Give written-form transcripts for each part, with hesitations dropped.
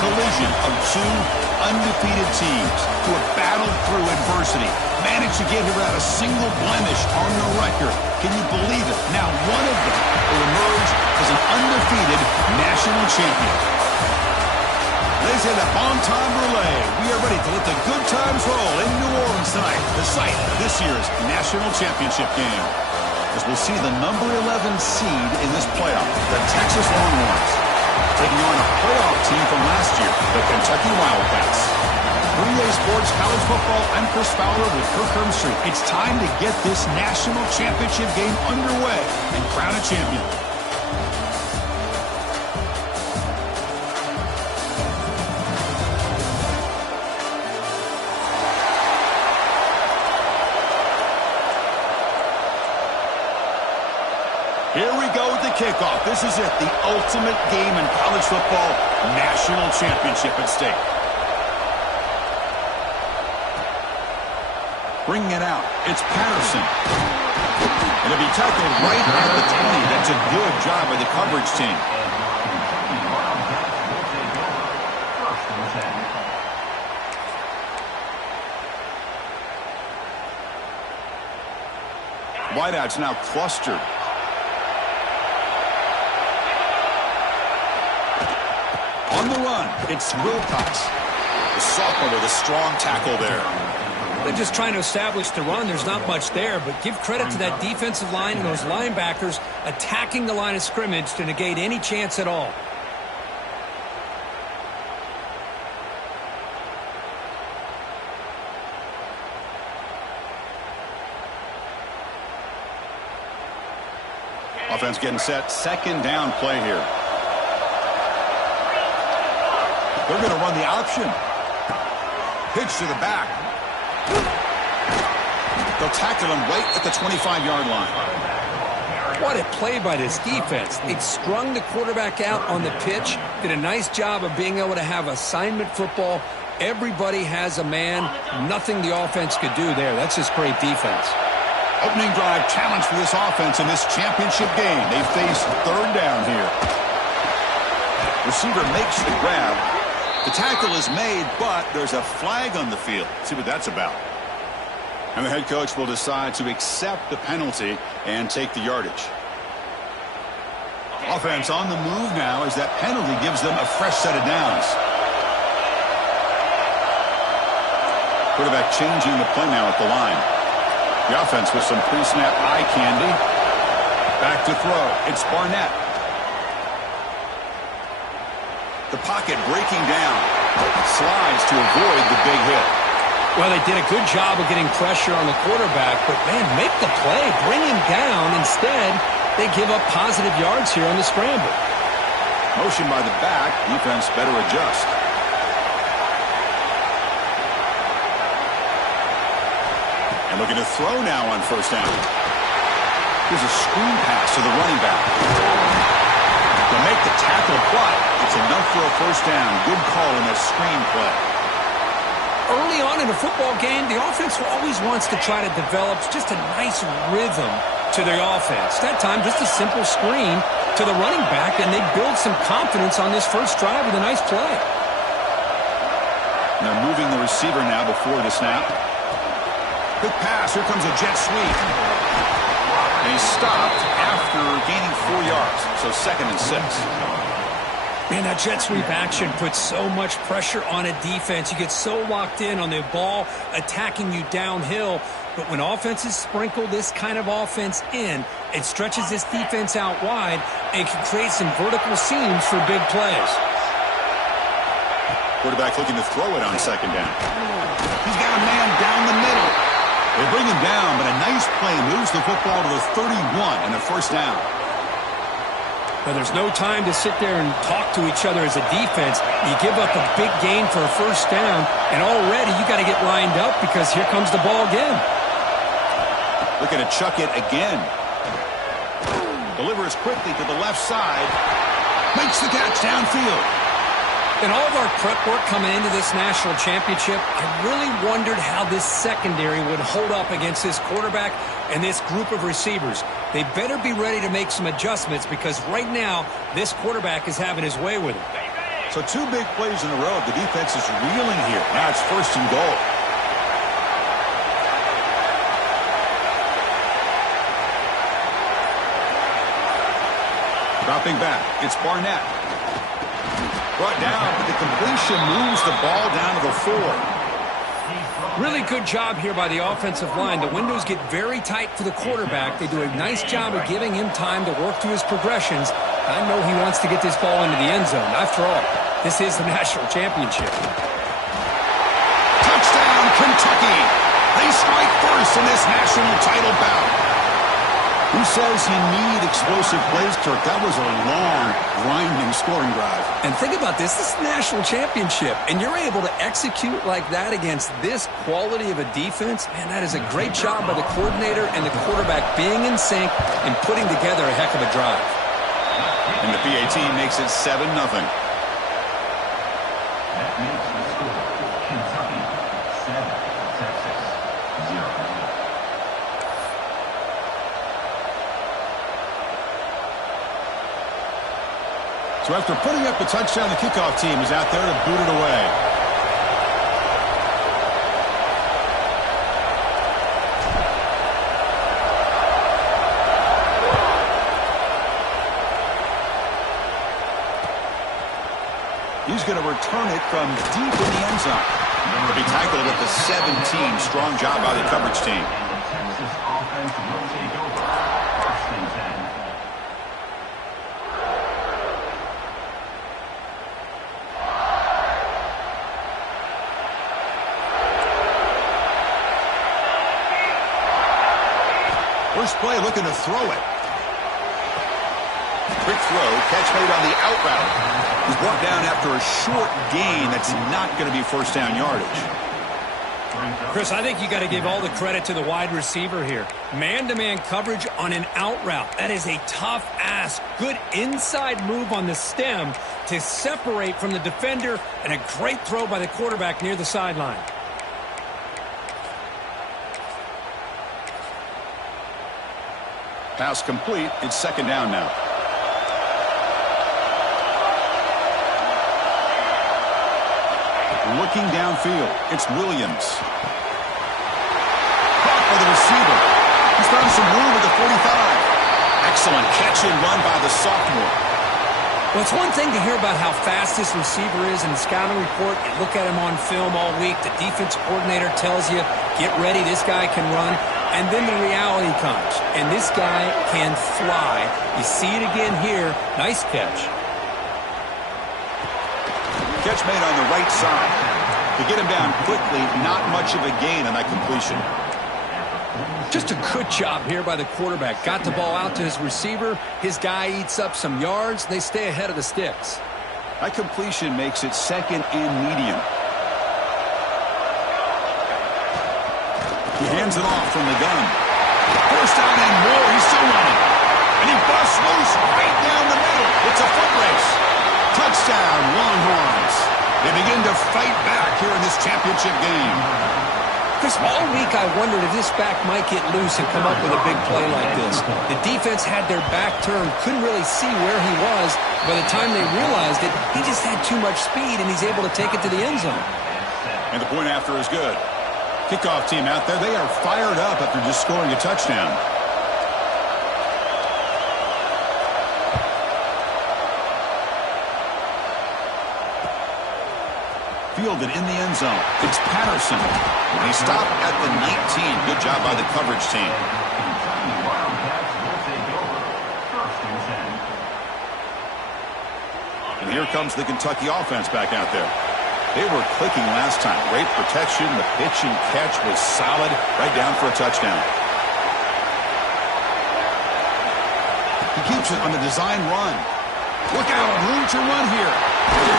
collision of two undefeated teams who have battled through adversity, managed to get here without a single blemish on the record. Can you believe it? Now one of them will emerge as an undefeated national champion. Ladies and gentlemen, bon time relay. We are ready to let the good times roll in New Orleans tonight, the site of this year's national championship game. As we'll see the number 11 seed in this playoff, the Texas Longhorns, taking on a playoff team from last year, the Kentucky Wildcats. For EA Sports College Football, I'm Chris Fowler with Kirk Herbstreit. It's time to get this national championship game underway and crown a champion. Here we go with the kickoff. This is it, the ultimate game in college football, national championship at stake. Bringing it out, it's Patterson. And it'll be tackled right at the 20. That's a good job by the coverage team. Wideouts now clustered. On the run, it's Wilcox. The sophomore with a strong tackle there. They're just trying to establish the run. There's not much there, but give credit to that defensive line and those linebackers attacking the line of scrimmage to negate any chance at all. Offense getting set. Second down play here. They're going to run the option. Pitch to the back. They'll tackle him right at the 25-yard line. What a play by this defense. They strung the quarterback out on the pitch, did a nice job of being able to have assignment football. Everybody has a man. Nothing the offense could do there. That's just great defense. Opening drive challenge for this offense in this championship game. They face third down here. Receiver makes the grab. The tackle is made, but there's a flag on the field. See what that's about. And the head coach will decide to accept the penalty and take the yardage. Offense on the move now as that penalty gives them a fresh set of downs. Quarterback changing the play now at the line. The offense with some pre-snap eye candy. Back to throw. It's Barnett. The pocket breaking down. Slides to avoid the big hit. Well, they did a good job of getting pressure on the quarterback, but, man, make the play. Bring him down. Instead, they give up positive yards here on the scramble. Motion by the back. Defense better adjust. And looking to throw now on first down. Here's a screen pass to the running back. To make the tackle apply. It's enough for a first down. Good call in that screen play. Early on in a football game, the offense always wants to try to develop just a nice rhythm to their offense. That time, just a simple screen to the running back, and they build some confidence on this first drive with a nice play. They're moving the receiver now before the snap. Quick pass. Here comes a jet sweep. And he's stopped after gaining 4 yards. So 2nd and 6. Man, that jet sweep action puts so much pressure on a defense. You get so locked in on the ball attacking you downhill. But when offenses sprinkle this kind of offense in, it stretches this defense out wide and can create some vertical seams for big plays. Quarterback looking to throw it on second down. He's got a man down the middle. They bring him down, but a nice play moves the football to the 31 and a first down. Well, there's no time to sit there and talk to each other as a defense. You give up a big gain for a first down, and already you got to get lined up because here comes the ball again. Looking to chuck it again. Delivers quickly to the left side. Makes the catch downfield. In all of our prep work coming into this national championship, I really wondered how this secondary would hold up against this quarterback and this group of receivers. They better be ready to make some adjustments because right now, this quarterback is having his way with him. So 2 big plays in a row. The defense is reeling here. Now it's 1st and goal. Dropping back. It's Barnett. Brought down, but the completion moves the ball down to the 4. Really good job here by the offensive line. The windows get very tight for the quarterback. They do a nice job of giving him time to work through his progressions. I know he wants to get this ball into the end zone. After all, this is the national championship. Touchdown, Kentucky! They strike first in this national title bout. Who says you need explosive plays, Kirk? That was a long, grinding scoring drive. And think about this. This is the national championship, and you're able to execute like that against this quality of a defense. Man, that is a great job by the coordinator and the quarterback being in sync and putting together a heck of a drive. And the PAT makes it 7-0. That makes the score Kentucky 7, Texas 0. So after putting up the touchdown, the kickoff team is out there to boot it away. He's going to return it from deep in the end zone. He'll be tackled at the 17. Strong job by the coverage team. And the Texas offense will take over 1st and 10. First play looking to throw it. Quick throw, catch made on the out route. He's brought down after a short gain. That's not going to be 1st down yardage. Chris, I think you got to give all the credit to the wide receiver here. Man-to-man coverage on an out route. That is a tough ask. Good inside move on the stem to separate from the defender, and a great throw by the quarterback near the sideline. Pass complete. It's 2nd down now. Looking downfield. It's Williams. Caught by the receiver. He's found some room at the 45. Excellent catch and run by the sophomore. Well, it's one thing to hear about how fast this receiver is in the scouting report. You look at him on film all week. The defense coordinator tells you, get ready, this guy can run. And then the reality comes, and this guy can fly. You see it again here. Nice catch. Catch made on the right side. To get him down quickly, not much of a gain on that completion. Just a good job here by the quarterback. Got the ball out to his receiver. His guy eats up some yards. They stay ahead of the sticks. That completion makes it 2nd and medium. He hands it off from the gun. 1st down and more. He's still running. And he busts loose right down the middle. It's a foot race. Touchdown, Longhorns. They begin to fight back here in this championship game. Chris, all week I wondered if this back might get loose and come up with a big play like this. The defense had their back turned, couldn't really see where he was. By the time they realized it, he just had too much speed, and he's able to take it to the end zone. And the point after is good. Kickoff team out there, they are fired up after just scoring a touchdown. Fielded in the end zone. It's Patterson. And he stopped at the 19. Good job by the coverage team. Kentucky Wildcats will take over 1st and 10. And here comes the Kentucky offense back out there. They were clicking last time. Great protection. The pitch and catch was solid. Right down for a touchdown. He keeps it on the design run. Look out. Room to run here.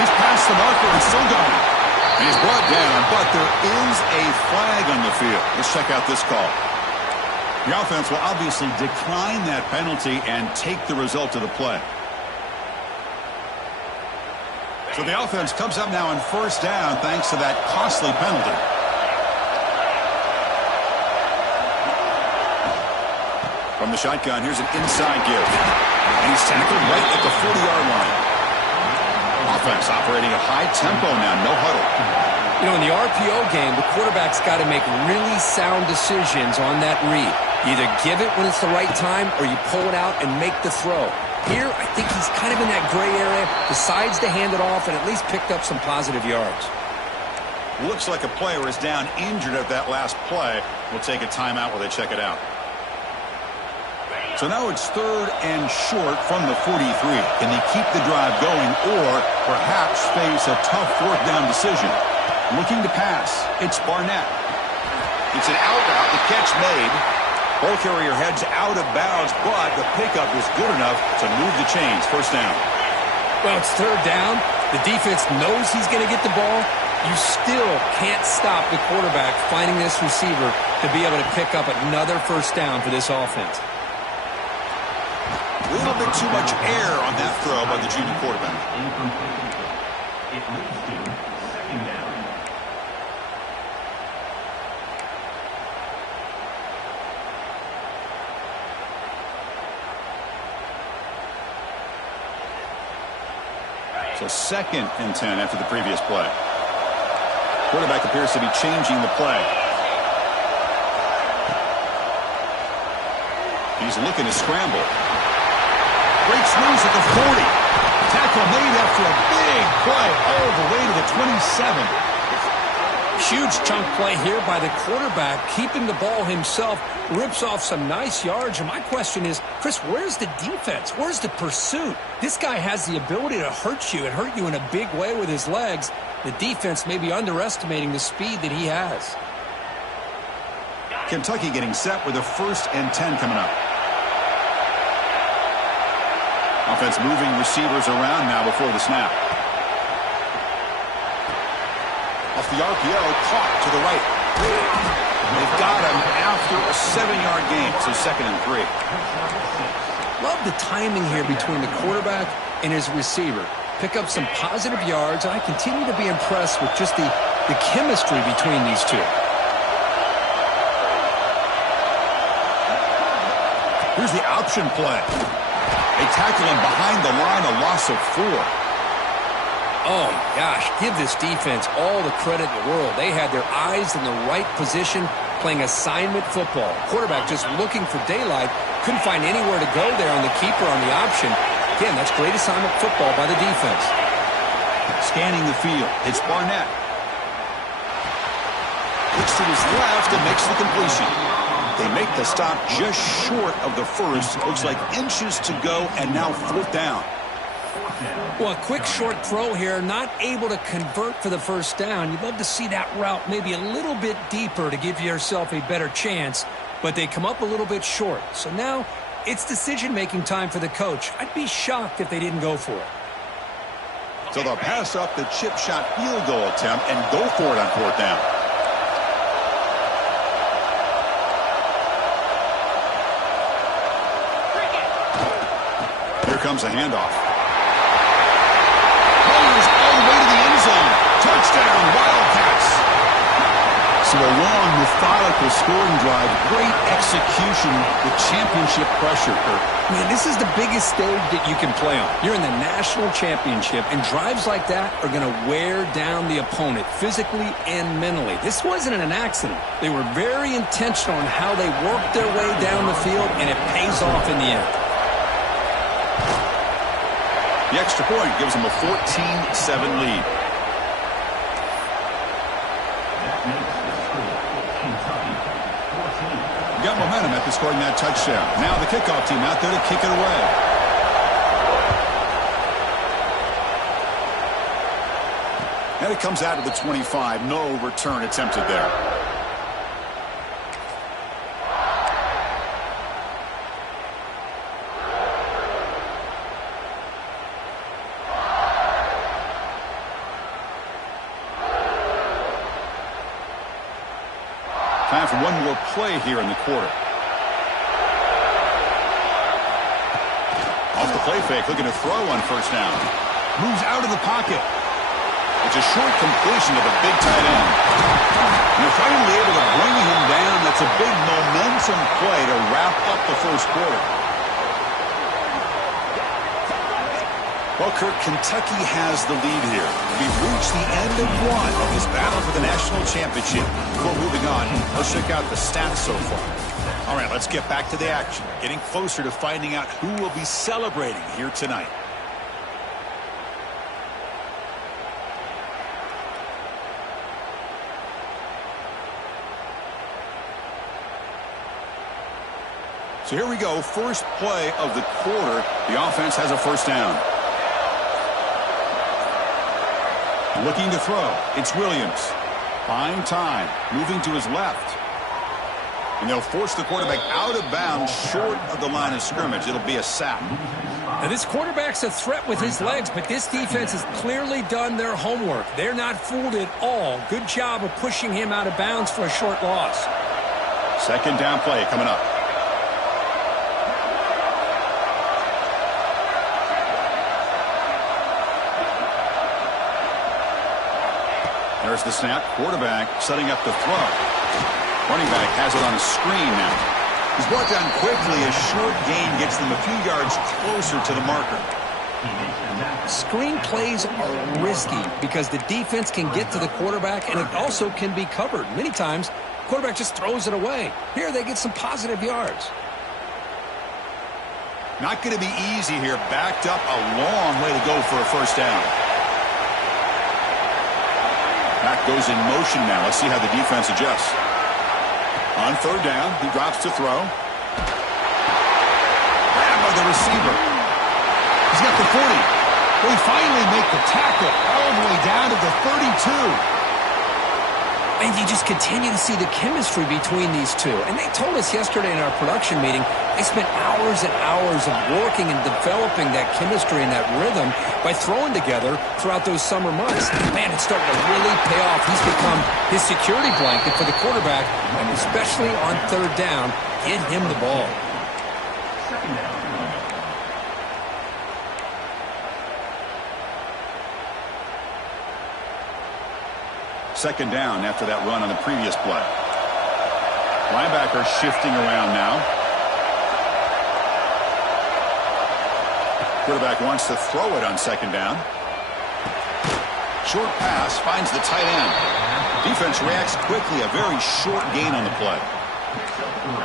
He's past the marker and still going. And he's brought down, but there is a flag on the field. Let's check out this call. The offense will obviously decline that penalty and take the result of the play. So the offense comes up now on 1st down thanks to that costly penalty. From the shotgun, here's an inside give. And he's tackled right at the 40-yard line. offense operating at high tempo now, no huddle. You know, in the RPO game, the quarterback's got to make really sound decisions on that read. You either give it when it's the right time or you pull it out and make the throw. Here, I think he's kind of in that gray area, decides to hand it off and at least picked up some positive yards. Looks like a player is down injured at that last play. We'll take a timeout while they check it out. So now it's 3rd and short from the 43. Can they keep the drive going or perhaps face a tough 4th down decision? Looking to pass. It's Barnett. It's an out route. The catch made. Ball carrier heads out of bounds, but the pickup is good enough to move the chains. 1st down. Well, it's 3rd down. The defense knows he's going to get the ball. You still can't stop the quarterback finding this receiver to be able to pick up another 1st down for this offense. A little bit too much air on that throw by the junior quarterback. It leads to 2nd down. So 2nd and 10 after the previous play. Quarterback appears to be changing the play. He's looking to scramble. Breaks loose at the 40. Tackle made after a big play all the way to the 27. Huge chunk play here by the quarterback, keeping the ball himself, rips off some nice yards. And my question is, Chris, where's the defense? Where's the pursuit? This guy has the ability to hurt you and hurt you in a big way with his legs. The defense may be underestimating the speed that he has. Kentucky getting set with a 1st and 10 coming up. Offense moving receivers around now before the snap. Off the RPO, caught to the right. They've got him after a 7-yard gain, so 2nd and 3. Love the timing here between the quarterback and his receiver. Pick up some positive yards, and I continue to be impressed with just the chemistry between these two. Here's the option play. They tackle him behind the line, a loss of 4. Oh, gosh, give this defense all the credit in the world. They had their eyes in the right position, playing assignment football. Quarterback just looking for daylight, couldn't find anywhere to go there on the keeper on the option. Again, that's great assignment football by the defense. Scanning the field, it's Barnett. Looks to his left and makes the completion. They make the stop just short of the 1st. Looks like inches to go, and now 4th down. Well, a quick short throw here, not able to convert for the 1st down. You'd love to see that route maybe a little bit deeper to give yourself a better chance, but they come up a little bit short. So now it's decision-making time for the coach. I'd be shocked if they didn't go for it. So they'll pass up the chip shot field goal attempt and go for it on 4th down. Here comes a handoff. Goes all the way to the end zone. Touchdown, Wildcats. So a long, methodical scoring drive. Great execution with championship pressure, Kirk. Man, this is the biggest stage that you can play on. You're in the national championship, and drives like that are going to wear down the opponent physically and mentally. This wasn't an accident. They were very intentional on how they worked their way down the field, and it pays off in the end. The extra point gives them a 14-7 lead. That makes the score Kentucky 14. Got momentum after scoring that touchdown. Now the kickoff team out there to kick it away. And it comes out to the 25. No return attempted there. Time for one more play here in the quarter. Off the play fake, looking to throw on 1st down. Moves out of the pocket. It's a short completion of a big tight end. And they're finally able to bring him down. That's a big momentum play to wrap up the 1st quarter. Well, Kirk, Kentucky has the lead here. We've reached the end of one of this battle for the national championship. Before moving on, let's check out the stats so far. All right, let's get back to the action. Getting closer to finding out who will be celebrating here tonight. So here we go, first play of the quarter. The offense has a first down. Looking to throw. It's Williams. Buying time. Moving to his left. And they'll force the quarterback out of bounds short of the line of scrimmage. It'll be a sack. Now, this quarterback's a threat with his legs, but this defense has clearly done their homework. They're not fooled at all. Good job of pushing him out of bounds for a short loss. Second down play coming up. There's the snap. Quarterback setting up the throw. Running back has it on a screen now. He's brought down quickly. A short gain gets them a few yards closer to the marker. Screen plays are risky because the defense can get to the quarterback, and it also can be covered. Many times, the quarterback just throws it away. Here, they get some positive yards. Not going to be easy here. Backed up a long way to go for a first down. Back goes in motion now. Let's see how the defense adjusts. On third down, he drops to throw. Grabbed by the receiver. He's got the 40. They finally make the tackle all the way down to the 32. And you just continue to see the chemistry between these two. And they told us yesterday in our production meeting, they spent hours and hours of working and developing that chemistry and that rhythm by throwing together throughout those summer months. Man, it's starting to really pay off. He's become his security blanket for the quarterback, and especially on third down, get him the ball. Second down. Second down after that run on the previous play. Linebacker shifting around now. Quarterback wants to throw it on second down. Short pass finds the tight end. Defense reacts quickly. A very short gain on the play.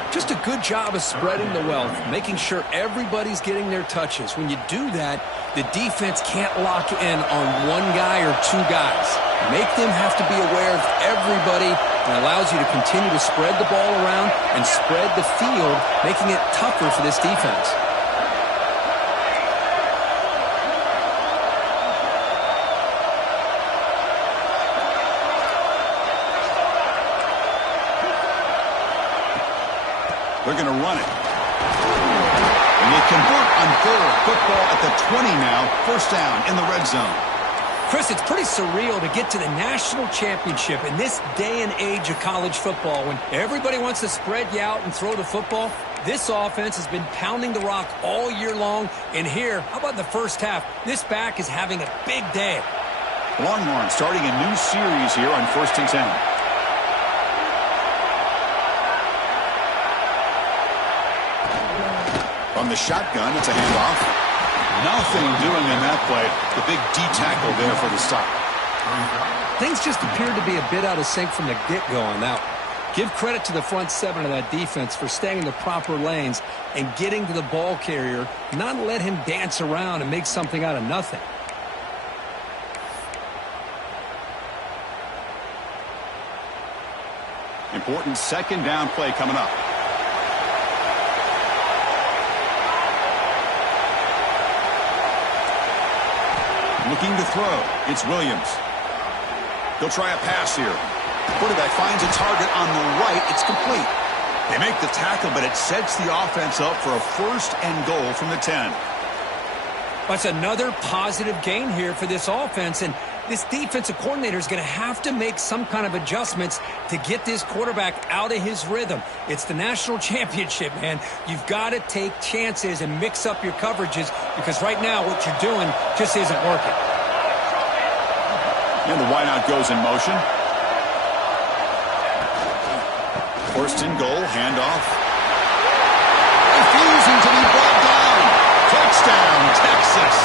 Just a good job of spreading the wealth, making sure everybody's getting their touches. When you do that, the defense can't lock in on one guy or two guys. Make them have to be aware of everybody, and allows you to continue to spread the ball around and spread the field, making it tougher for this defense. They're going to run it. And they convert on third. Football at the 20 now. First down in the red zone. Chris, it's pretty surreal to get to the national championship in this day and age of college football when everybody wants to spread you out and throw the football. This offense has been pounding the rock all year long. And here, how about in the first half? This back is having a big day. Longhorn starting a new series here on 1st and 10. From the shotgun, it's a handoff. Nothing doing in that play. The big D tackle there for the stop. Things just appeared to be a bit out of sync from the get-go on that one. Give credit to the front seven of that defense for staying in the proper lanes and getting to the ball carrier, not let him dance around and make something out of nothing. Important second down play coming up. Looking to throw. It's Williams. He'll try a pass here. Quarterback finds a target on the right. It's complete. They make the tackle, but it sets the offense up for a first and goal from the 10. That's another positive gain here for this offense, and this defensive coordinator is going to have to make some kind of adjustments to get this quarterback out of his rhythm. It's the national championship, man. You've got to take chances and mix up your coverages because right now what you're doing just isn't working. And the wideout goes in motion. First and goal, handoff. Refusing to be brought down. Touchdown, Texas.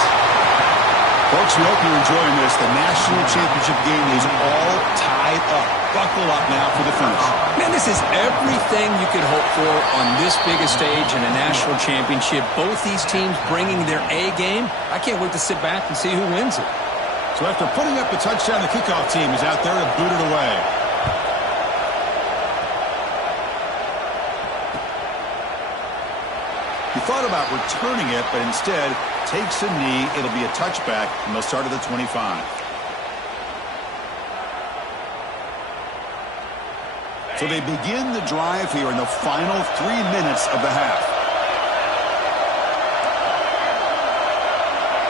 Folks, we hope you're enjoying this. The national championship game is all tied up. Buckle up now for the finish. Man, this is everything you could hope for on this biggest stage in a national championship. Both these teams bringing their A game. I can't wait to sit back and see who wins it. So after putting up the touchdown, the kickoff team is out there to boot it away. He thought about returning it, but instead takes a knee. It'll be a touchback, and they'll start at the 25. So they begin the drive here in the final 3 minutes of the half.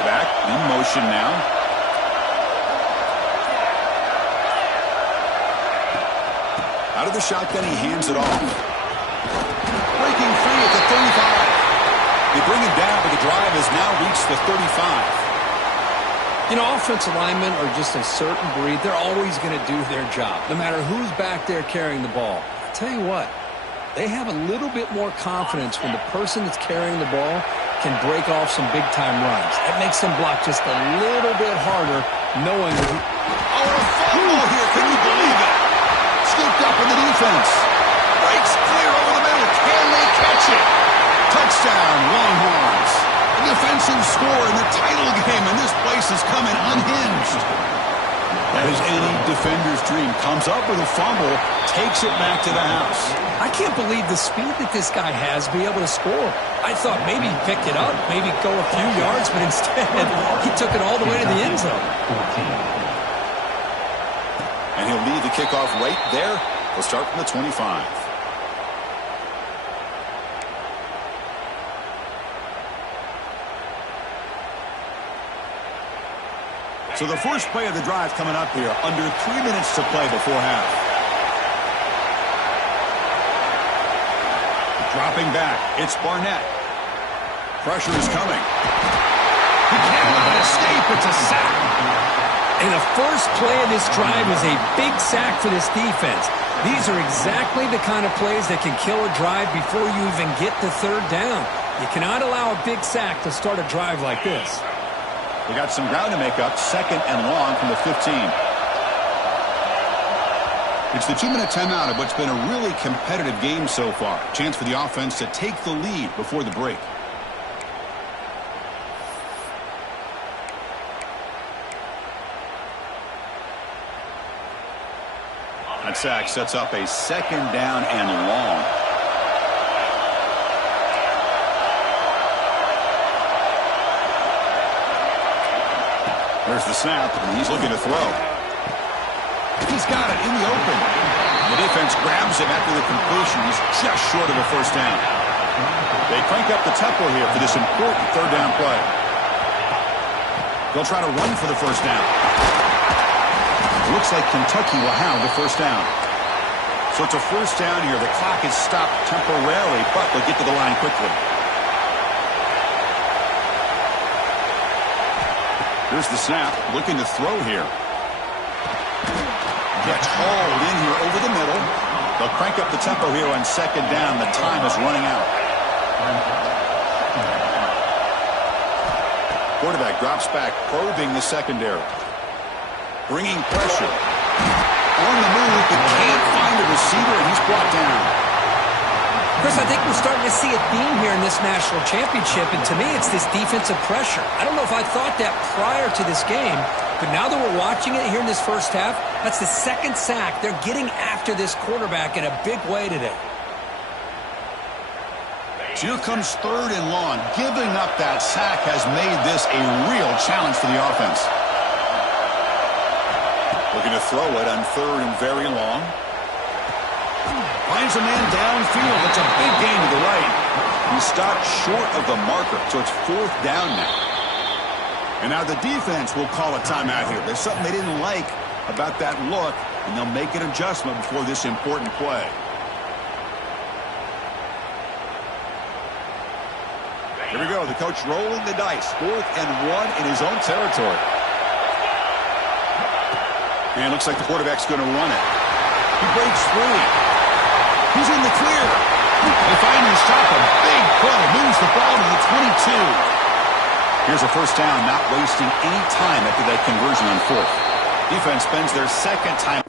Back in motion now. Out of the shotgun, he hands it off. Breaking free at the 35. They bring him down, but the drive has now reached the 35. You know, offensive linemen are just a certain breed. They're always going to do their job, no matter who's back there carrying the ball. I'll tell you what, they have a little bit more confidence when the person that's carrying the ball can break off some big-time runs. That makes them block just a little bit harder, knowing who... Oh, a fumble here. Can you believe it? Scooped up in the defense. Breaks clear over the middle. Can they catch it? Touchdown, Longhorns. A defensive score in the title game, and this place is coming unhinged. That is any defender's dream. Comes up with a fumble, takes it back to the house. I can't believe the speed that this guy has to be able to score. I thought maybe he picked it up, maybe go a few yards, but instead he took it all the way to the end zone. And he'll leave the kickoff right there. We'll start from the 25. So the first play of the drive coming up here, under 3 minutes to play before half. Dropping back, it's Barnett. Pressure is coming. He cannot escape, it's a sack. And the first play of this drive is a big sack for this defense. These are exactly the kind of plays that can kill a drive before you even get to third down. You cannot allow a big sack to start a drive like this. We got some ground to make up, 2nd and long from the 15. It's the 2-minute timeout of what's been a really competitive game so far. Chance for the offense to take the lead before the break. That sack sets up a 2nd down and long. There's the snap, and he's looking to throw. He's got it in the open. The defense grabs him after the completion. He's just short of a first down. They crank up the tempo here for this important third down play. They'll try to run for the first down. It looks like Kentucky will have the first down. So it's a first down here. The clock is stopped temporarily, but they'll get to the line quickly. Here's the snap, looking to throw here. Gets hauled in here over the middle. They'll crank up the tempo here on 2nd down. The time is running out. Quarterback drops back, probing the secondary. Bringing pressure. On the move, but can't find a receiver, and he's brought down. Chris, I think we're starting to see a theme here in this national championship, and to me it's this defensive pressure. I don't know if I thought that prior to this game, but now that we're watching it here in this first half, that's the 2nd sack. They're getting after this quarterback in a big way today. Here comes 3rd and long. Giving up that sack has made this a real challenge for the offense. Looking to throw it on 3rd and very long. Finds a man downfield. It's a big gain to the right. He stopped short of the marker, so it's 4th down now. And now the defense will call a timeout here. There's something they didn't like about that look, and they'll make an adjustment before this important play. Here we go. The coach rolling the dice. 4th and 1 in his own territory. And it looks like the quarterback's going to run it. He breaks free. He's in the clear. They finally stop a big play. Moves the ball to the 22. Here's a first down, not wasting any time after that conversion on fourth. Defense spends their second time.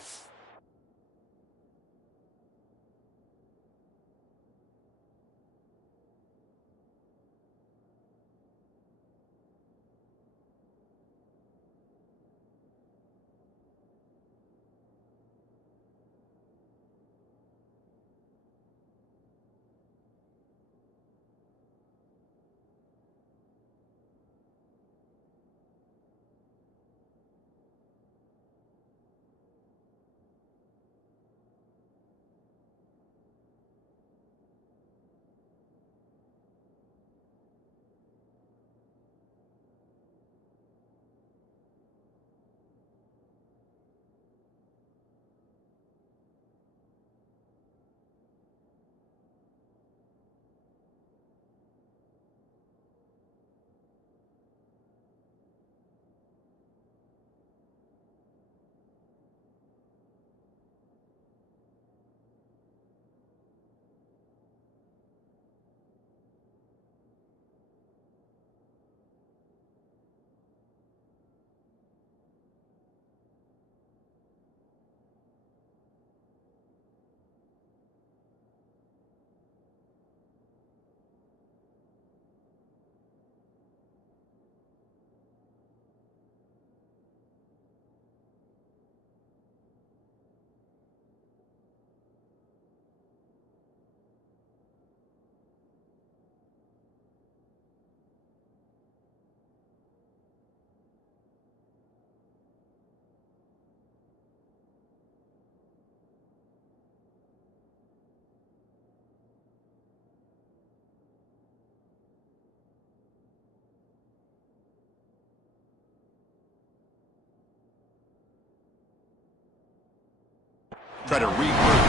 Try to regroup.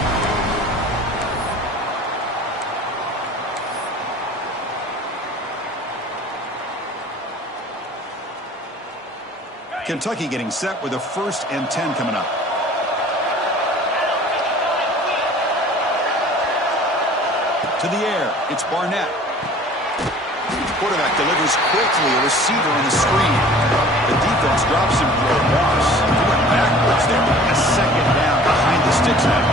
Kentucky getting set with a 1st and 10 coming up. To the air, it's Barnett. Quarterback delivers quickly, a receiver on the screen. The defense drops him for a loss. He went backwards there. A second down behind the sticks now.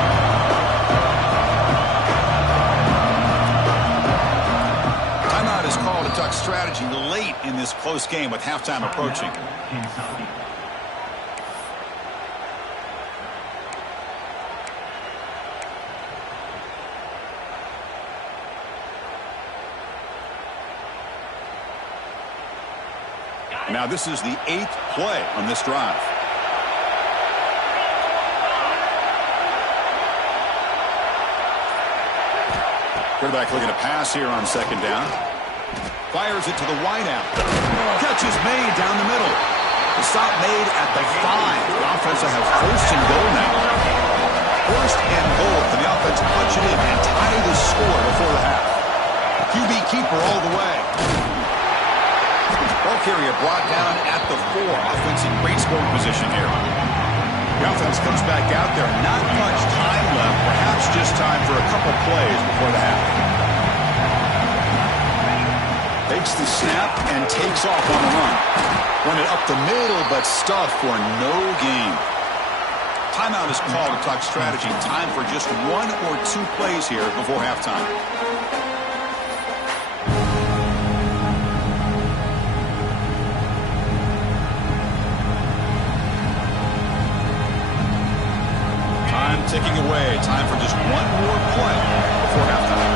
Timeout is called to talk strategy late in this close game with halftime approaching. Now this is the 8th play on this drive. Quarterback looking to pass here on 2nd down. Fires it to the wideout. Catch is made down the middle. The stop made at the 5. The offense will have 1st and goal now. 1st and goal. Can the offense punch it in and tie the score before the half? QB keeper all the way. Ball carrier brought down at the 4. Offense in great scoring position here. The offense comes back out there. Not much time left. Perhaps just time for a couple plays before the half. Takes the snap and takes off on the run. Run it up the middle, but stuffed for no gain. Timeout is called to talk strategy. Time for just 1 or 2 plays here before halftime. Ticking away. Time for just 1 more play before halftime.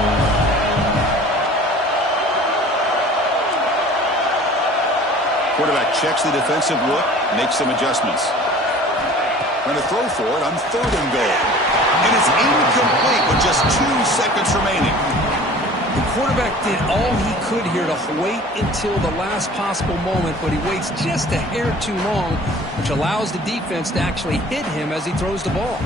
Quarterback checks the defensive look, makes some adjustments. Going to throw for it on 3rd and goal. And it's incomplete with just 2 seconds remaining. The quarterback did all he could here to wait until the last possible moment, but he waits just a hair too long, which allows the defense to actually hit him as he throws the ball.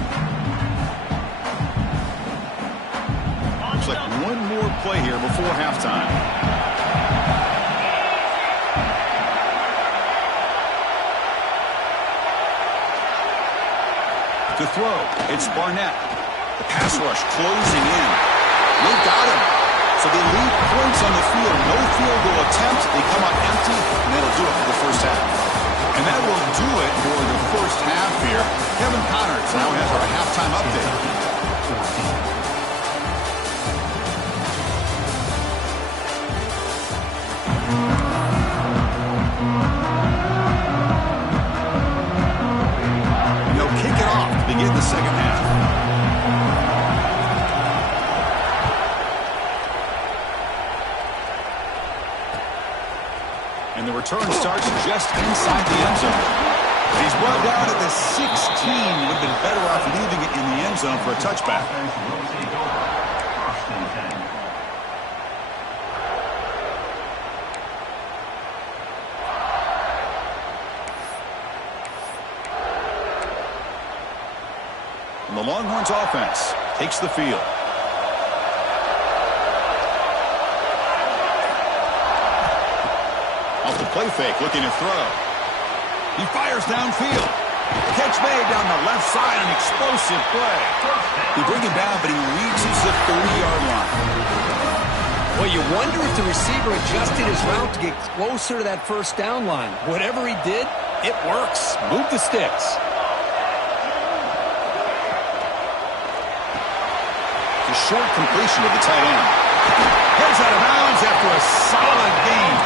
Like 1 more play here before halftime. To throw, it's Barnett. The pass rush closing in. Luke got him. So they leave points on the field. No field goal attempt. They come up empty, and that'll do it for the first half. And that will do it for the first half here. Kevin Connors now has our halftime update. Begin the second half. And the return starts just inside the end zone. He's brought down at the 16. Would have been better off leaving it in the end zone for a touchback. The Longhorns offense takes the field. Off the play fake, looking to throw. He fires downfield. Catch made down the left side, an explosive play. They bring him down, but he reaches the 30-yard line. Well, you wonder if the receiver adjusted his route to get closer to that first down line. Whatever he did, it works. Move the sticks. Short completion of the tight end. Heads out of bounds after a solid gain.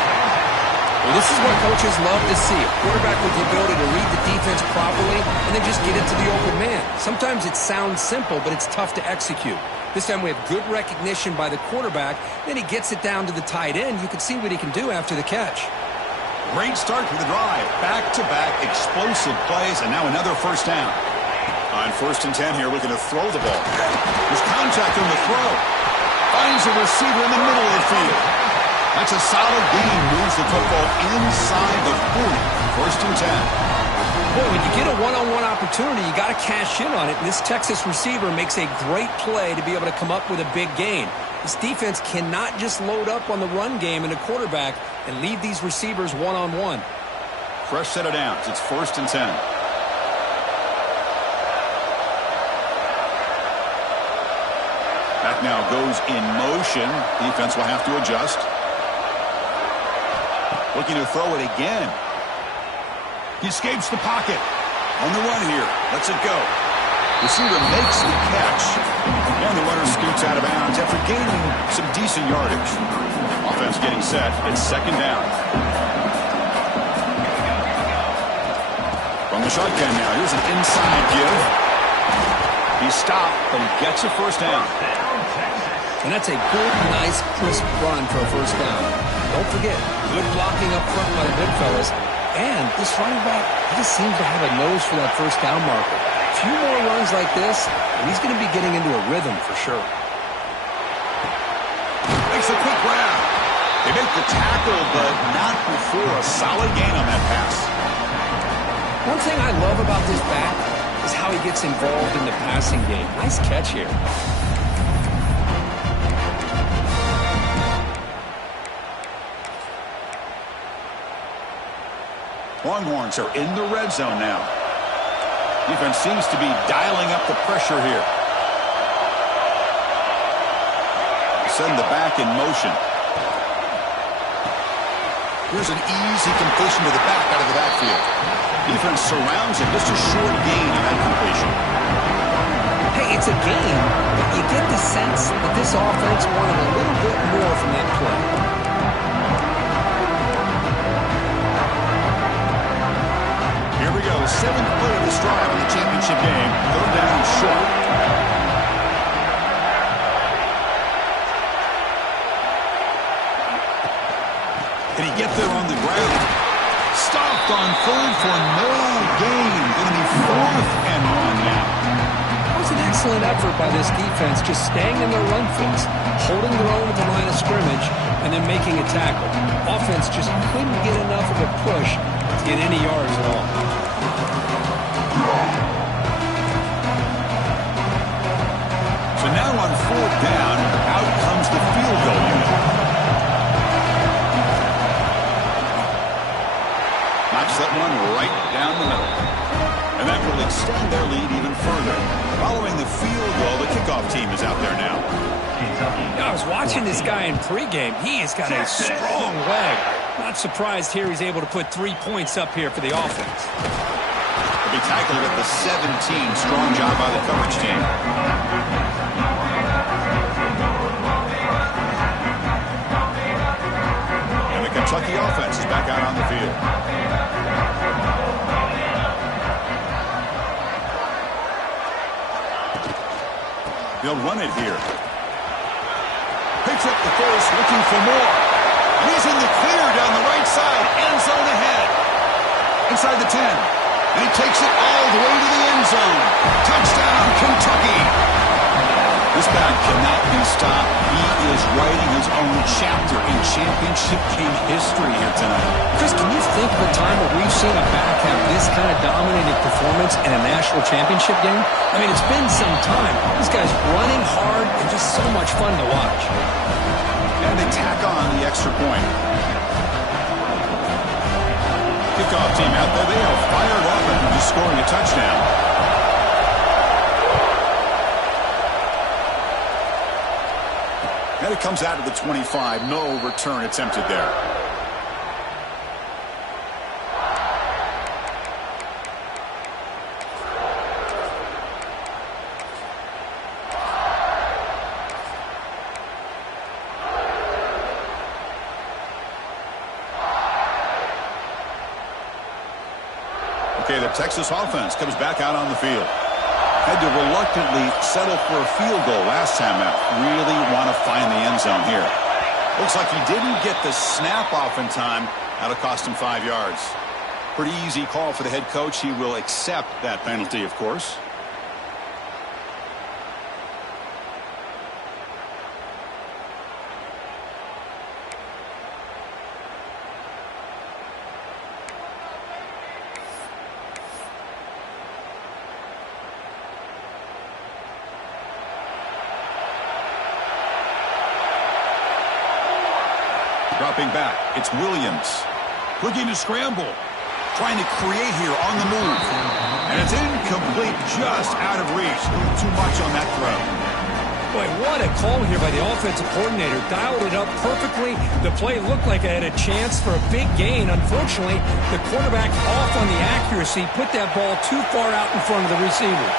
Well, this is what coaches love to see. A quarterback with the ability to read the defense properly and then just get it to the open man. Sometimes it sounds simple, but it's tough to execute. This time we have good recognition by the quarterback. Then he gets it down to the tight end. You can see what he can do after the catch. Great start to the drive. Back-to-back explosive plays, and now another first down. On 1st and 10 here, looking to throw the ball. There's contact on the throw. Finds a receiver in the middle of the field. That's a solid gain. Moves the football inside the 40. 1st and 10. Well, when you get a one-on-one opportunity, you got to cash in on it. And this Texas receiver makes a great play to be able to come up with a big gain. This defense cannot just load up on the run game and the quarterback and leave these receivers one-on-one. Fresh set of downs. It's 1st and 10. Back now goes in motion. Defense will have to adjust. Looking to throw it again. He escapes the pocket. On the run here. Lets it go. Receiver makes the catch. And the runner scoots out of bounds after gaining some decent yardage. Offense getting set. It's 2nd down. From the shotgun now. Here's an inside give. He's stopped, but he gets a first down. And that's a good, nice, crisp run for a first down. Don't forget, good blocking up front by the big fellas. And this running back, he just seems to have a nose for that first down marker. A few more runs like this, and he's going to be getting into a rhythm for sure. Makes a quick grab. They make the tackle, but not before a solid gain on that pass. One thing I love about this back is how he gets involved in the passing game. Nice catch here. Longhorns are in the red zone now. Defense seems to be dialing up the pressure here. Send the back in motion. Here's an easy completion to the back out of the backfield. Defense surrounds him. Just a short gain on that completion. Hey, it's a gain, but you get the sense that this offense wanted a little bit more from that play. Here we go. 7th play of this drive in the championship game. 3rd down and short. Can he get there on the ground? Stopped on 3rd for no gain. Going to be 4th and 1 now. That was an excellent effort by this defense, just staying in their run fix, holding their own at the line of scrimmage, and then making a tackle. Offense just couldn't get enough of a push to get any yards at all. So now on 4th down, out comes the field goal unit. Knocks that one right down the middle. And that will extend their lead even further. Following the field goal, the kickoff team is out there now. I was watching this guy in pregame. He has got a strong leg. Not surprised here he's able to put 3 points up here for the offense. He'll be tackled at the 17. Strong job by the coverage team. And the Kentucky offense is back out on the field. They'll run it here. Picks up the first, looking for more. And he's in the clear down the right side. End zone ahead. Inside the 10. And he takes it all the way to the end zone. Touchdown, Kentucky. This back cannot be stopped. He is writing his own chapter in championship game history here tonight. Chris, can you think of a time where we've seen a back have this kind of dominating performance in a national championship game? I mean, it's been some time. This guy's running hard and just so much fun to watch. And they tack on the extra point. Kickoff team out there. They are fired up after just scoring a touchdown. And it comes out of the 25. No return attempted there. Okay, the Texas offense comes back out on the field. Had to reluctantly settle for a field goal last time out. Really want to find the end zone here. Looks like he didn't get the snap off in time. That'll cost him 5 yards. Pretty easy call for the head coach. He will accept that penalty, of course. Dropping back, it's Williams. Looking to scramble. Trying to create here on the move. And it's incomplete, just out of reach. A little too much on that throw. Boy, what a call here by the offensive coordinator. Dialed it up perfectly. The play looked like it had a chance for a big gain. Unfortunately, the quarterback off on the accuracy, put that ball too far out in front of the receiver.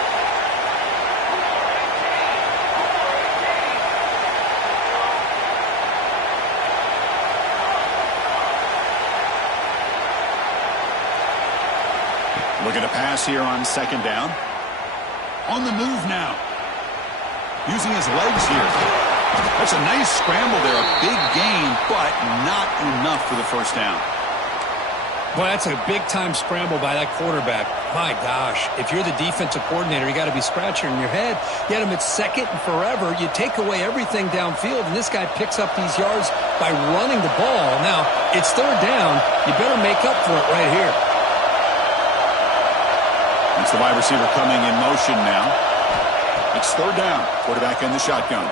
Looking to pass here on second down. On the move now. Using his legs here. That's a nice scramble there. A big gain, but not enough for the first down. Boy, that's a big-time scramble by that quarterback. My gosh, if you're the defensive coordinator, you got to be scratching your head. You had him at second and forever. You take away everything downfield, and this guy picks up these yards by running the ball. Now, it's third down. You better make up for it right here. It's the wide receiver coming in motion now. It's third down. Quarterback in the shotgun.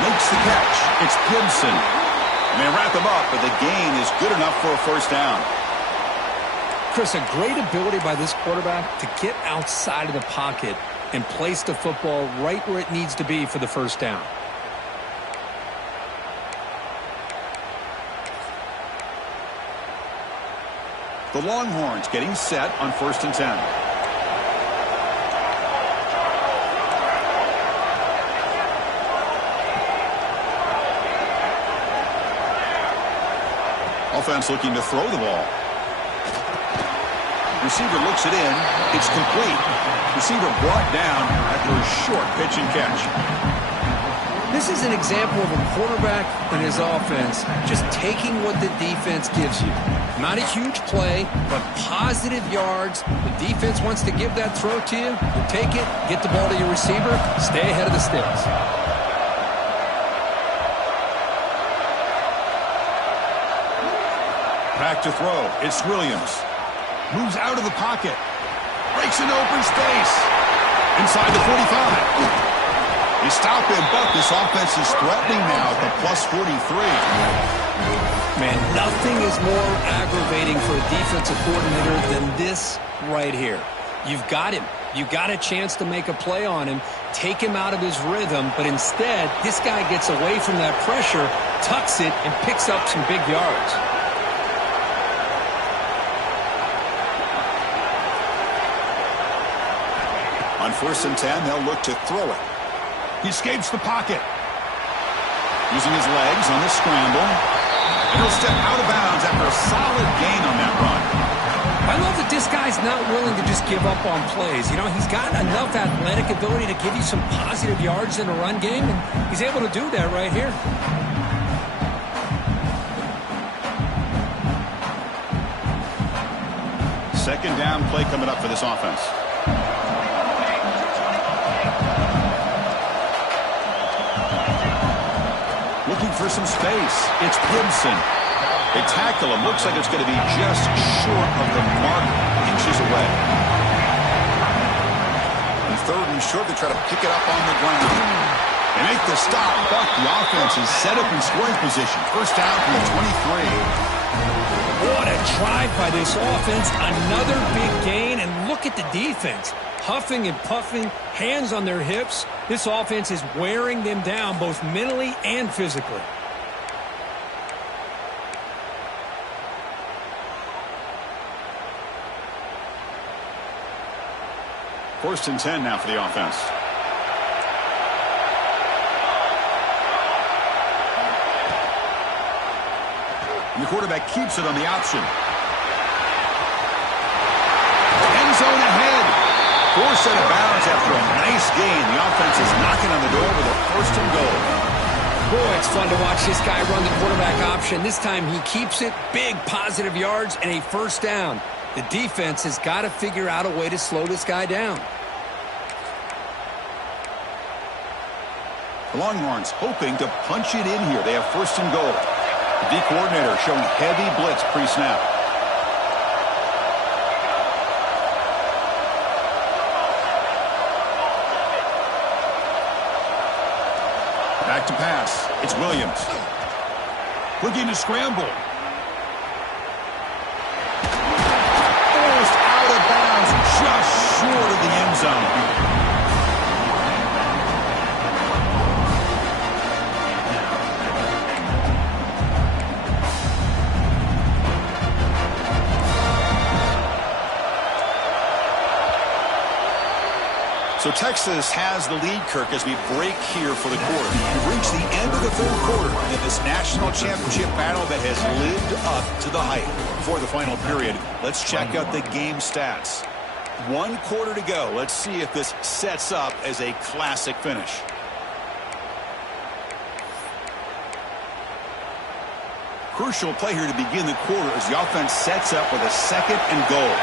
Makes the catch. It's Gibson. And they wrap him up, but the gain is good enough for a first down. Chris, a great ability by this quarterback to get outside of the pocket and place the football right where it needs to be for the first down. The Longhorns getting set on 1st and 10. Offense looking to throw the ball. Receiver looks it in. It's complete. Receiver brought down after a short pitch and catch. This is an example of a quarterback and his offense just taking what the defense gives you. Not a huge play, but positive yards. The defense wants to give that throw to you. You take it, get the ball to your receiver, stay ahead of the sticks. Back to throw. It's Williams. Moves out of the pocket. Breaks an open space. Inside the 45. You stop him, but this offense is threatening now at the plus 43. Man, nothing is more aggravating for a defensive coordinator than this right here. You've got him. You've got a chance to make a play on him, take him out of his rhythm, but instead, this guy gets away from that pressure, tucks it, and picks up some big yards. On 1st and 10, they'll look to throw it. He escapes the pocket. Using his legs on the scramble. And he'll step out of bounds after a solid gain on that run. I love that this guy's not willing to just give up on plays. You know, he's got enough athletic ability to give you some positive yards in a run game, and he's able to do that right here. Second down play coming up for this offense. Looking for some space. It's Gibson. They tackle him. Looks like it's going to be just short of the mark, inches away. And 3rd and short, they try to pick it up on the ground. They make the stop, but the offense is set up in scoring position. First down from the 23. What a drive by this offense. Another big gain, and look at the defense. Huffing and puffing, hands on their hips. This offense is wearing them down both mentally and physically. First and 10 now for the offense. And the quarterback keeps it on the option. End zone ahead. Forced out of bounds after a nice gain. The offense is knocking on the door with a 1st and goal. Boy, it's fun to watch this guy run the quarterback option. This time he keeps it. Big positive yards and a 1st down. The defense has got to figure out a way to slow this guy down. The Longhorns hoping to punch it in here. They have 1st and goal. The D coordinator showing heavy blitz pre-snap. Back to pass. It's Williams. Looking to scramble. Almost out of bounds, just short of the end zone. So Texas has the lead, Kirk, as we break here for the quarter. We've reached the end of the 3rd quarter in this national championship battle that has lived up to the hype. Before the final period, let's check out the game stats. 1 quarter to go. Let's see if this sets up as a classic finish. Crucial play here to begin the quarter as the offense sets up with a 2nd and goal.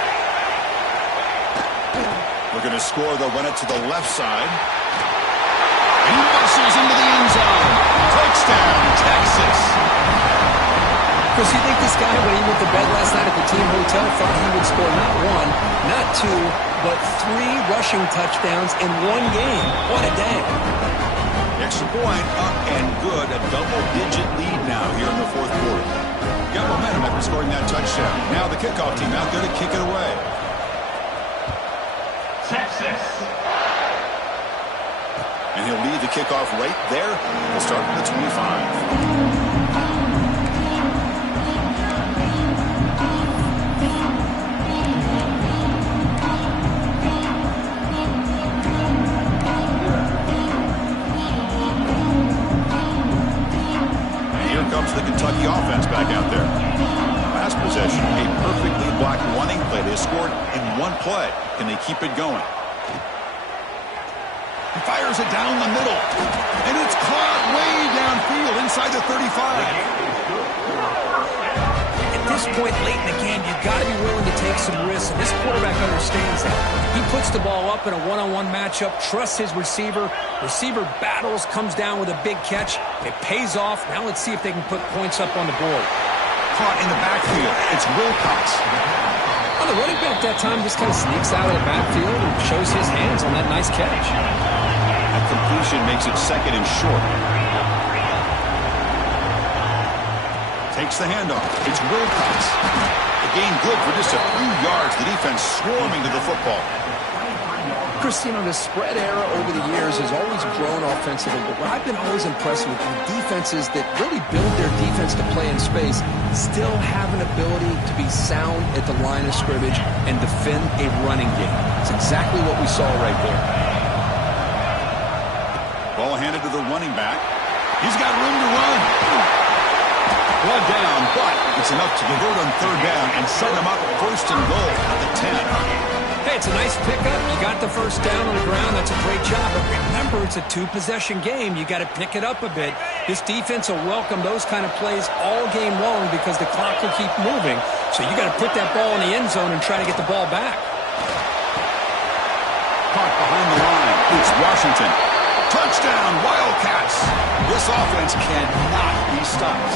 We're going to score. They'll run it to the left side. And he muscles into the end zone. Touchdown, Texas. Chris, you think this guy, when he went to bed last night at the team hotel, thought he would score not 1, not 2, but 3 rushing touchdowns in 1 game? What a day. Extra point up and good. A double-digit lead now here in the 4th quarter. Got momentum after scoring that touchdown. Now the kickoff team out there to kick it away. Texas. And he'll lead the kickoff right there. We'll start from the 25. And here comes the Kentucky offense back out there. Last possession, a perfectly blocked running play. They scored in 1 play. Can they keep it going? He fires it down the middle. And it's caught way downfield inside the 35. At this point late in the game, you've got to be willing to take some risks, and this quarterback understands that. He puts the ball up in a one-on-one matchup, trusts his receiver. Receiver battles, comes down with a big catch. It pays off. Now let's see if they can put points up on the board. Caught in the backfield. It's Wilcox. Well, the running back that time just kind of sneaks out of the backfield and shows his hands on that nice catch. That completion makes it second and short. Takes the handoff. It's Wilcox. The gain good for just a few yards. The defense swarming to the football. Chris, the spread era over the years has always grown offensively, but what I've been always impressed with are defenses that really build their defense to play in space still have an ability to be sound at the line of scrimmage and defend a running game. It's exactly what we saw right there. Ball handed to the running back. He's got room to run. One down, but it's enough to convert on third down and set him up first and goal at the 10. Hey, it's a nice pickup. You got the first down on the ground. That's a great job. But remember, it's a two-possession game. You got to pick it up a bit. This defense will welcome those kind of plays all game long because the clock will keep moving. So you got to put that ball in the end zone and try to get the ball back. Caught behind the line. It's Washington. Touchdown, Wildcats. This offense cannot be stopped.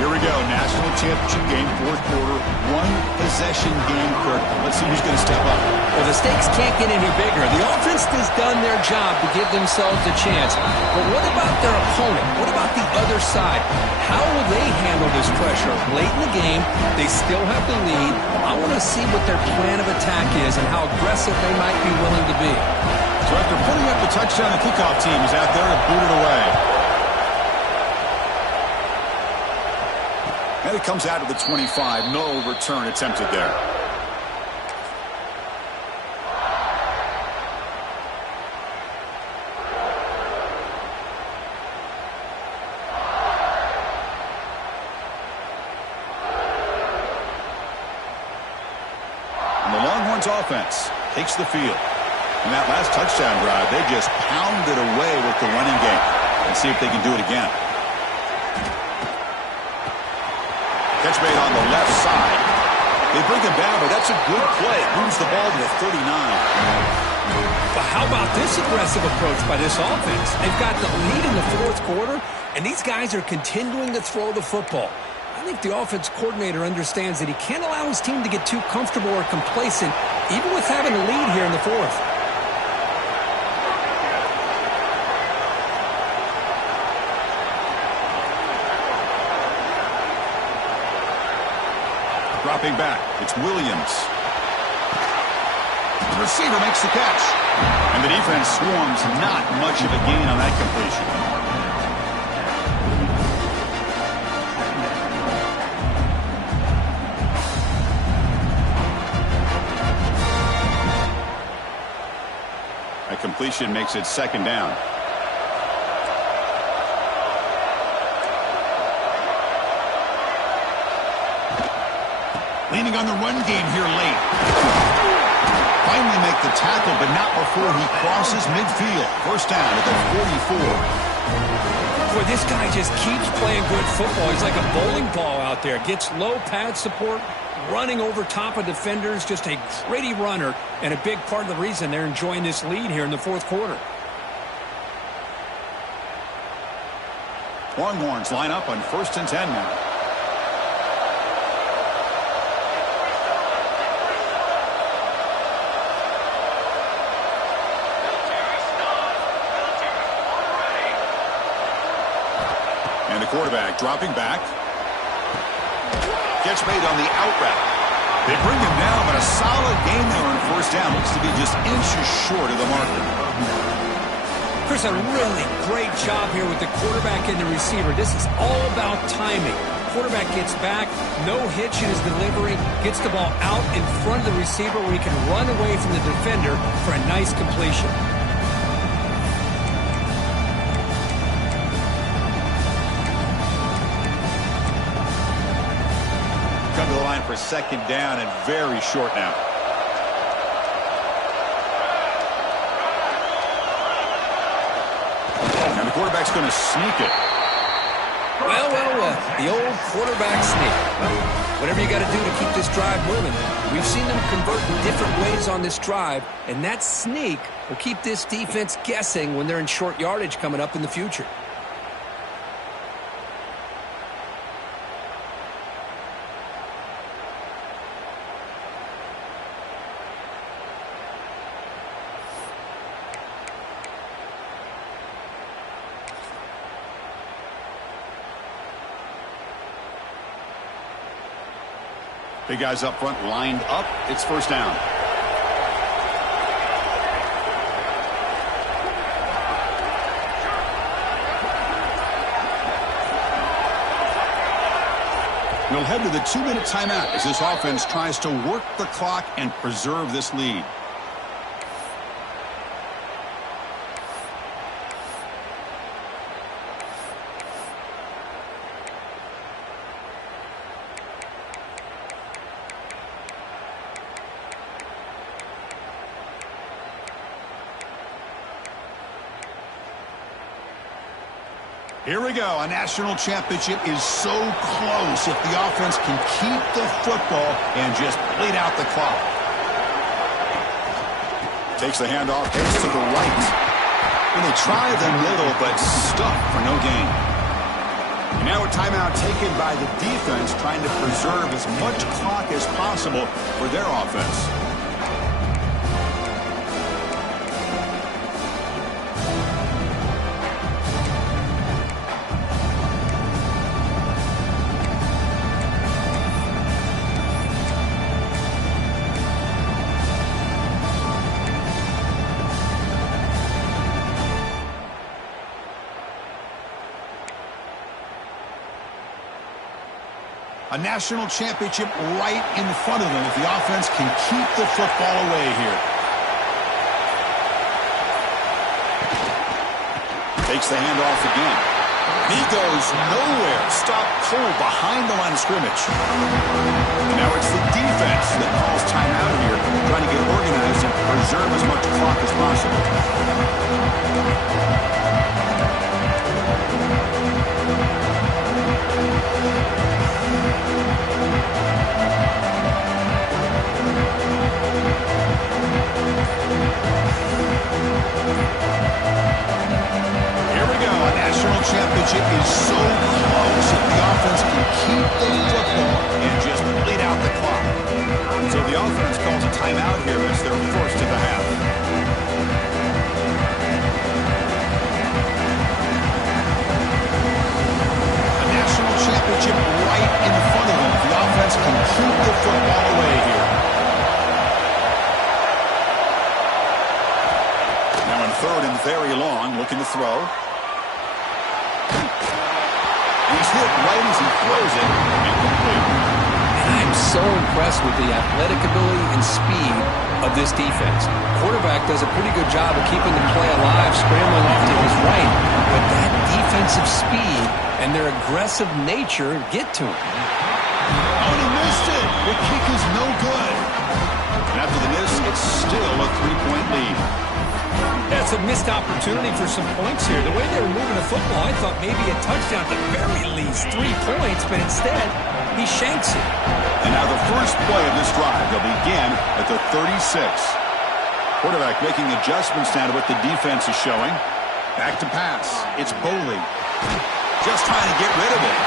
Here we go, national championship game, fourth quarter, one-possession game, Kirk. Let's see who's going to step up. Well, the stakes can't get any bigger. The offense has done their job to give themselves a chance. But what about their opponent? What about the other side? How will they handle this pressure? Late in the game, they still have the lead. I want to see what their plan of attack is and how aggressive they might be willing to be. So after putting up the touchdown, the kickoff team is out there to boot it away. And it comes out of the 25. No return attempted there. And the Longhorns offense takes the field. In that last touchdown drive, they just pounded away with the running game. Let's see if they can do it again. Catch made on the left side. They bring him down, but that's a good play. Moves the ball to the 39. But how about this aggressive approach by this offense? They've got the lead in the fourth quarter, and these guys are continuing to throw the football. I think the offense coordinator understands that he can't allow his team to get too comfortable or complacent, even with having a lead here in the fourth. Dropping back, it's Williams. The receiver makes the catch. And the defense swarms, not much of a gain on that completion. That completion makes it second down. Leaning on the run game here late. Finally make the tackle, but not before he crosses midfield. First down at the 44. Boy, this guy just keeps playing good football. He's like a bowling ball out there. Gets low pad support, running over top of defenders. Just a gritty runner, and a big part of the reason they're enjoying this lead here in the fourth quarter. Longhorns line up on 1st and 10 now. And the quarterback dropping back. Catch made on the out route. They bring him down, but a solid gain there on first down. Looks to be just inches short of the marker. Chris, a really great job here with the quarterback and the receiver. This is all about timing. Quarterback gets back, no hitch in his delivery, gets the ball out in front of the receiver where he can run away from the defender for a nice completion. Come to the line for second down and very short now. And the quarterback's going to sneak it. Well, the old quarterback sneak. Well, whatever you got to do to keep this drive moving. We've seen them convert in different ways on this drive, and that sneak will keep this defense guessing when they're in short yardage coming up in the future. Big guys up front lined up. It's first down. We'll head to the 2-minute timeout as this offense tries to work the clock and preserve this lead. Here we go. A national championship is so close if the offense can keep the football and just bleed out the clock. Takes the handoff, heads to the right. And they try the middle, but stuck for no gain. And now a timeout taken by the defense, trying to preserve as much clock as possible for their offense. A national championship right in front of them if the offense can keep the football away here. Takes the handoff again. He goes nowhere. Stopped cold behind the line of scrimmage. And now it's the defense that calls timeout here, trying to get organized and preserve as much clock as possible. Championship is so close if the offense can keep the football and just bleed out the clock. So the offense calls a timeout here as they're forced to the half. A national championship right in front of them if the offense can keep the football away here. Now on third and very long, looking to throw. He's hit right as he throws it. Incomplete. And I am so impressed with the athletic ability and speed of this defense. Quarterback does a pretty good job of keeping the play alive, scrambling off to his right. But that defensive speed and their aggressive nature get to him. Oh, and he missed it. The kick is no good. And after the miss, it's still a 3-point lead. That's a missed opportunity for some points here. The way they were moving the football, I thought maybe a touchdown at the very least, 3 points, but instead, he shanks it. And now the first play of this drive will begin at the 36. Quarterback making adjustments now to what the defense is showing. Back to pass. It's Bowley. Just trying to get rid of it.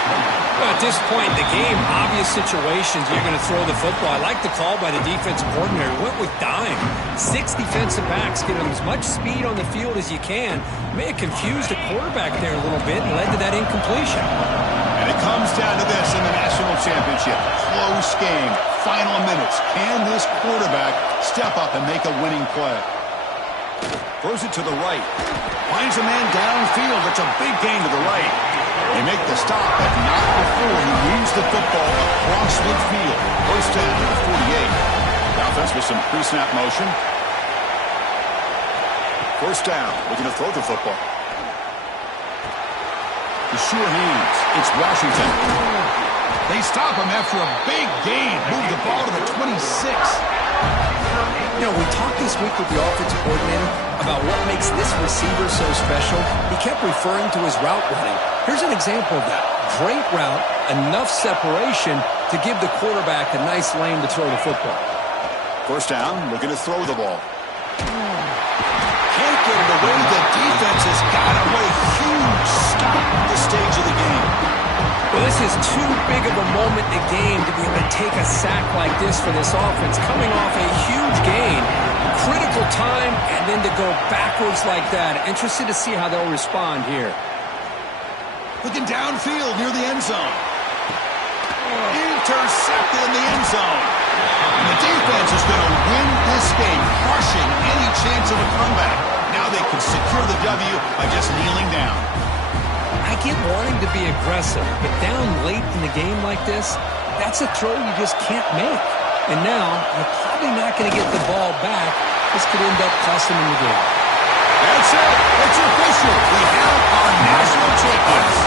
Well, at this point in the game, obvious situations, you're going to throw the football. I like the call by the defensive coordinator. Went with dime. 6 defensive backs, get them as much speed on the field as you can. May have confused the quarterback there a little bit and led to that incompletion. And it comes down to this in the national championship. Close game. Final minutes. Can this quarterback step up and make a winning play? Throws it to the right. Finds a man downfield. It's a big gain to the right. They make the stop, but not before he moves the football across midfield. First down to the 48. The offense with some pre-snap motion. First down, looking to throw the football. The sure hands. It's Washington. They stop him after a big gain. Move the ball to the 26. You know, we talked this week with the offensive coordinator about what makes this receiver so special. He kept referring to his route running. Here's an example of that. Great route, enough separation to give the quarterback a nice lane to throw the football. First down, looking to throw the ball. Can't get it away. The defense has got him. What a huge stop at this stage of the game. Well, this is too big of a moment in the game to be able to take a sack like this for this offense. Coming off a huge gain, critical time, and then to go backwards like that. Interested to see how they'll respond here. Looking downfield near the end zone. intercepted in the end zone. And the defense is going to win this game, crushing any chance of a comeback. Now they can secure the W by just kneeling down. I get wanting to be aggressive, but down late in the game like this, that's a throw you just can't make. And now, you're probably not going to get the ball back. This could end up costing them the game. That's it. It's official. We have our national champions.